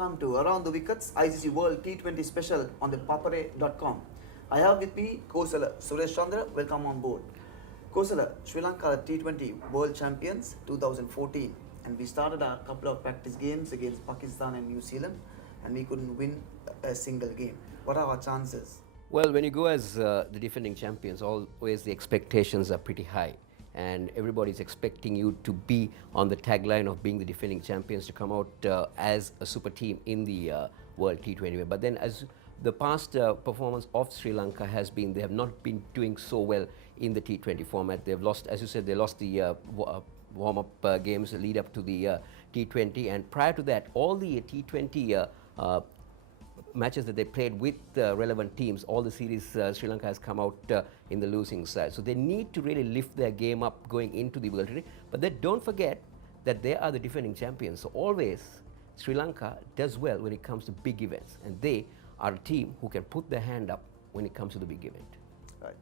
welcome to Around the Wickets ICC World T20 special on ThePapare.com. I have with me Kosala Suresh Chandra. Welcome on board. Kosala, Sri Lanka T20 World Champions 2014, and we started a couple of practice games against Pakistan and New Zealand, and we couldn't win a single game. What are our chances? Well, when you go as the defending champions, always the expectations are pretty high. And everybody's expecting you to be on the tagline of being the defending champions, to come out as a super team in the World T20. But then as the past performance of Sri Lanka has been, they have not been doing so well in the T20 format. They've lost, as you said, they lost the warm-up games lead up to the T20. And prior to that, all the T20 matches that they played with relevant teams, all the series Sri Lanka has come out in the losing side. So they need to really lift their game up going into the World T20. But then don't forget that they are the defending champions. So always Sri Lanka does well when it comes to big events, and they are a team who can put their hand up when it comes to the big event.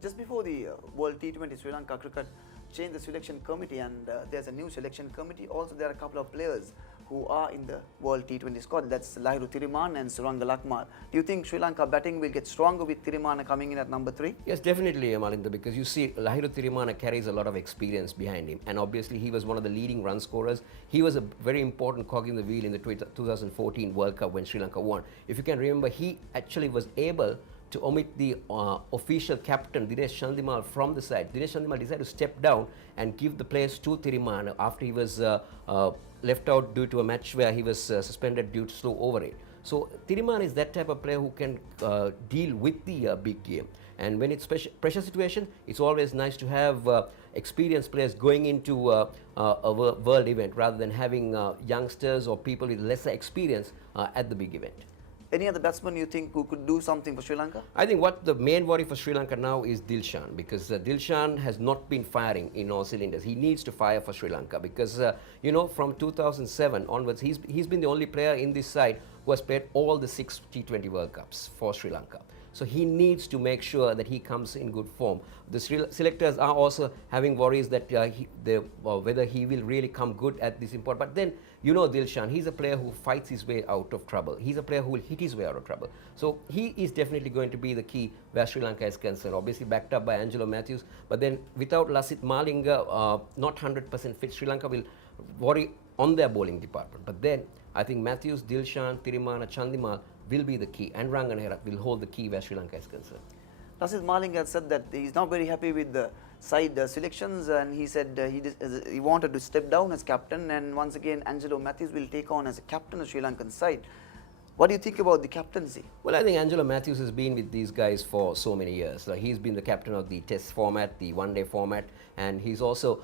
Just before the World T20, Sri Lanka cricket changed the selection committee, and there's a new selection committee. Also, there are a couple of players who are in the World T20 squad. That's Lahiru Thirimanne and Suranga Lakmal. Do you think Sri Lanka batting will get stronger with Thirimanne coming in at number 3? Yes, definitely, Malinda, because you see Lahiru Thirimanne carries a lot of experience behind him, and obviously he was one of the leading run scorers. He was a very important cog in the wheel in the 2014 World Cup when Sri Lanka won. If you can remember, he actually was able to omit the official captain Dinesh Chandimal from the side. Dinesh Chandimal decided to step down and give the place to Thirimanne after he was left out due to a match where he was suspended due to slow over rate. So Thirimanne is that type of player who can deal with the big game. And when it's pressure situation, it's always nice to have experienced players going into a world event rather than having youngsters or people with lesser experience at the big event. Any other batsman you think who could do something for Sri Lanka? I think what the main worry for Sri Lanka now is Dilshan, because Dilshan has not been firing in all cylinders. He needs to fire for Sri Lanka because, you know, from 2007 onwards, he's been the only player in this side who has played all the 6 T20 World Cups for Sri Lanka. So he needs to make sure that he comes in good form. The selectors are also having worries that whether he will really come good at this important. But then, you know, Dilshan, he's a player who fights his way out of trouble. He's a player who will hit his way out of trouble. So he is definitely going to be the key where Sri Lanka is concerned. Obviously backed up by Angelo Matthews. But then without Lasith Malinga, not 100% fit, Sri Lanka will worry on their bowling department. But then I think Matthews, Dilshan, Thirimanne, Chandimal will be the key, and Ranganehra will hold the key where Sri Lanka is concerned. Lasith Malinga said that he's not very happy with the side selections, and he said he wanted to step down as captain, and once again Angelo Matthews will take on as a captain of Sri Lankan side. What do you think about the captaincy? Well, I think Angelo Matthews has been with these guys for so many years. He's been the captain of the Test format, the one-day format, and he's also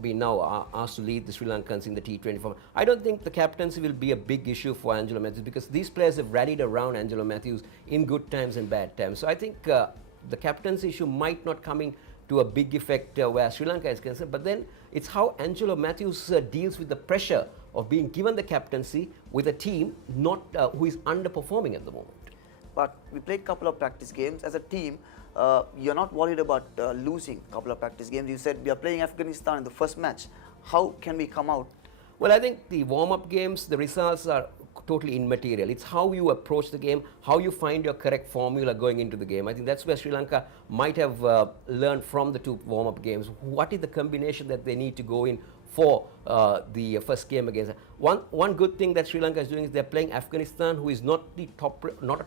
been now asked to lead the Sri Lankans in the T20 format. I don't think the captaincy will be a big issue for Angelo Matthews, because these players have rallied around Angelo Matthews in good times and bad times. So I think the captaincy issue might not come in to a big effect where Sri Lanka is concerned, but then it's how Angelo Matthews deals with the pressure of being given the captaincy with a team who is underperforming at the moment. But we played a couple of practice games. As a team, you're not worried about losing a couple of practice games. You said we are playing Afghanistan in the first match. How can we come out? Well, I think the warm-up games, the results are totally immaterial. It's how you approach the game, how you find your correct formula going into the game. I think that's where Sri Lanka might have learned from the 2 warm-up games. What is the combination that they need to go in for the first game against? One good thing that Sri Lanka is doing is they're playing Afghanistan, who is not a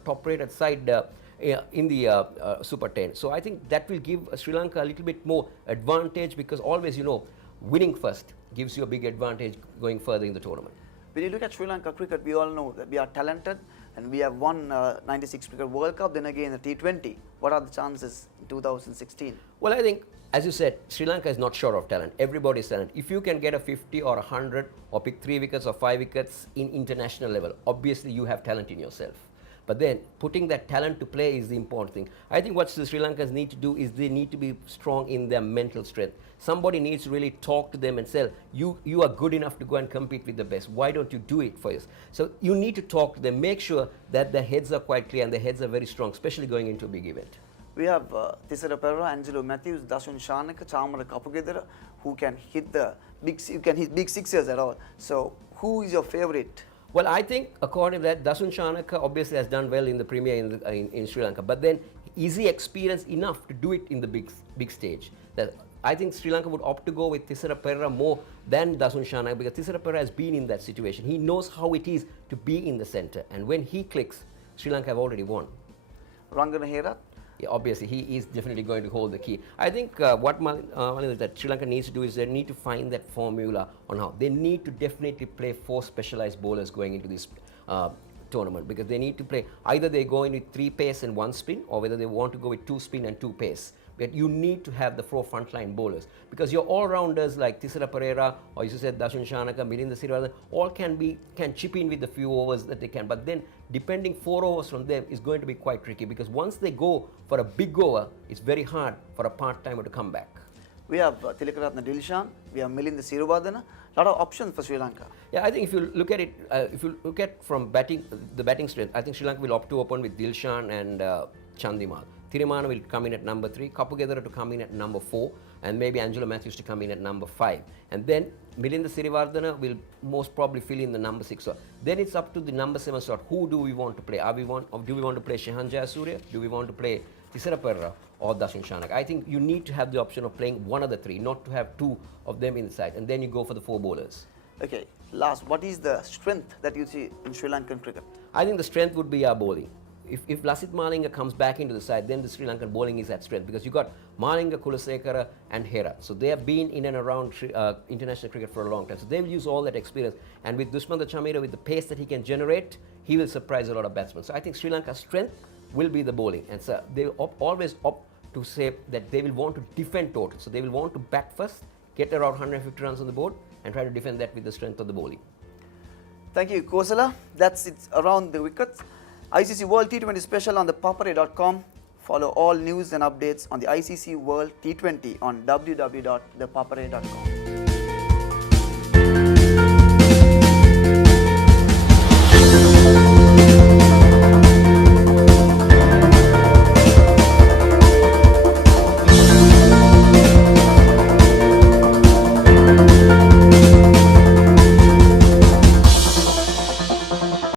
top-rated side in the Super 10. So I think that will give Sri Lanka a little bit more advantage, because always, you know, winning first gives you a big advantage going further in the tournament. When you look at Sri Lanka cricket, we all know that we are talented, and we have won 96 Cricket World Cup, then again the T20. What are the chances in 2016? Well, I think, as you said, Sri Lanka is not short of talent. Everybody is talented. If you can get a 50 or 100 or pick 3 wickets or 5 wickets in international level, obviously you have talent in yourself. But then putting that talent to play is the important thing. I think what the Sri Lankans need to do is they need to be strong in their mental strength. Somebody needs to really talk to them and say, you are good enough to go and compete with the best. Why don't you do it for us? So you need to talk to them, make sure that their heads are quite clear and their heads are very strong, especially going into a big event. We have ThePapare, Angelo Matthews, Dashun Shanaka, Chamara Kapugedara, who can hit big sixes at all. So who is your favorite? Well, I think according to that, Dasun Shanaka obviously has done well in the Premier in Sri Lanka, but then is he experienced enough to do it in the big stage? That I think Sri Lanka would opt to go with ThePapare more than Dasun Shanaka, because ThePapare has been in that situation. He knows how it is to be in the centre, and when he clicks, Sri Lanka have already won. Rangana Hera? Yeah, obviously, he is definitely going to hold the key. I think what that Sri Lanka needs to do is they need to find that formula on how. They need to definitely play 4 specialized bowlers going into this tournament, because they need to play, either they go in with 3 pace and 1 spin, or whether they want to go with 2 spin and 2 pace. But you need to have the 4 frontline bowlers, because your all-rounders like ThePapare, or you said Dasun Shanaka, Milinda Sirivaradana, all can chip in with the few overs that they can. But then depending 4 overs from them is going to be quite tricky, because once they go for a big over, it's very hard for a part-timer to come back. We have Tilakaratne Dilshan, we have Milinda Sirivaradana, lot of options for Sri Lanka. Yeah, I think if you look at it, if you look at from the batting strength, I think Sri Lanka will opt to open with Dilshan and Chandimal. Thirimana will come in at number 3, Kapugedara to come in at number 4, and maybe Angelo Matthews to come in at number 5. And then Milinda Sirivaradana will most probably fill in the number 6 slot. Then it's up to the number 7 slot. Who do we want to play? Do we want to play Shehan Jayasuriya? Do we want to play ThePapare or Dasun Shanaka? I think you need to have the option of playing one of the 3, not to have 2 of them inside, and then you go for the 4 bowlers. Okay, last, what is the strength that you see in Sri Lankan cricket? I think the strength would be our bowling. If Lasith Malinga comes back into the side, then the Sri Lankan bowling is at strength, because you got Malinga, Kulasekara and Hera. So they have been in and around international cricket for a long time. So they will use all that experience. And with Dushmantha Chameera, with the pace that he can generate, he will surprise a lot of batsmen. So I think Sri Lanka's strength will be the bowling. And so they always opt to say that they will want to defend total. So they will want to bat first, get around 150 runs on the board, and try to defend that with the strength of the bowling. Thank you, Kosala. That's it around the wickets. ICC World T20 special on ThePapare.com. Follow all news and updates on the ICC World T20 on www.thepapare.com.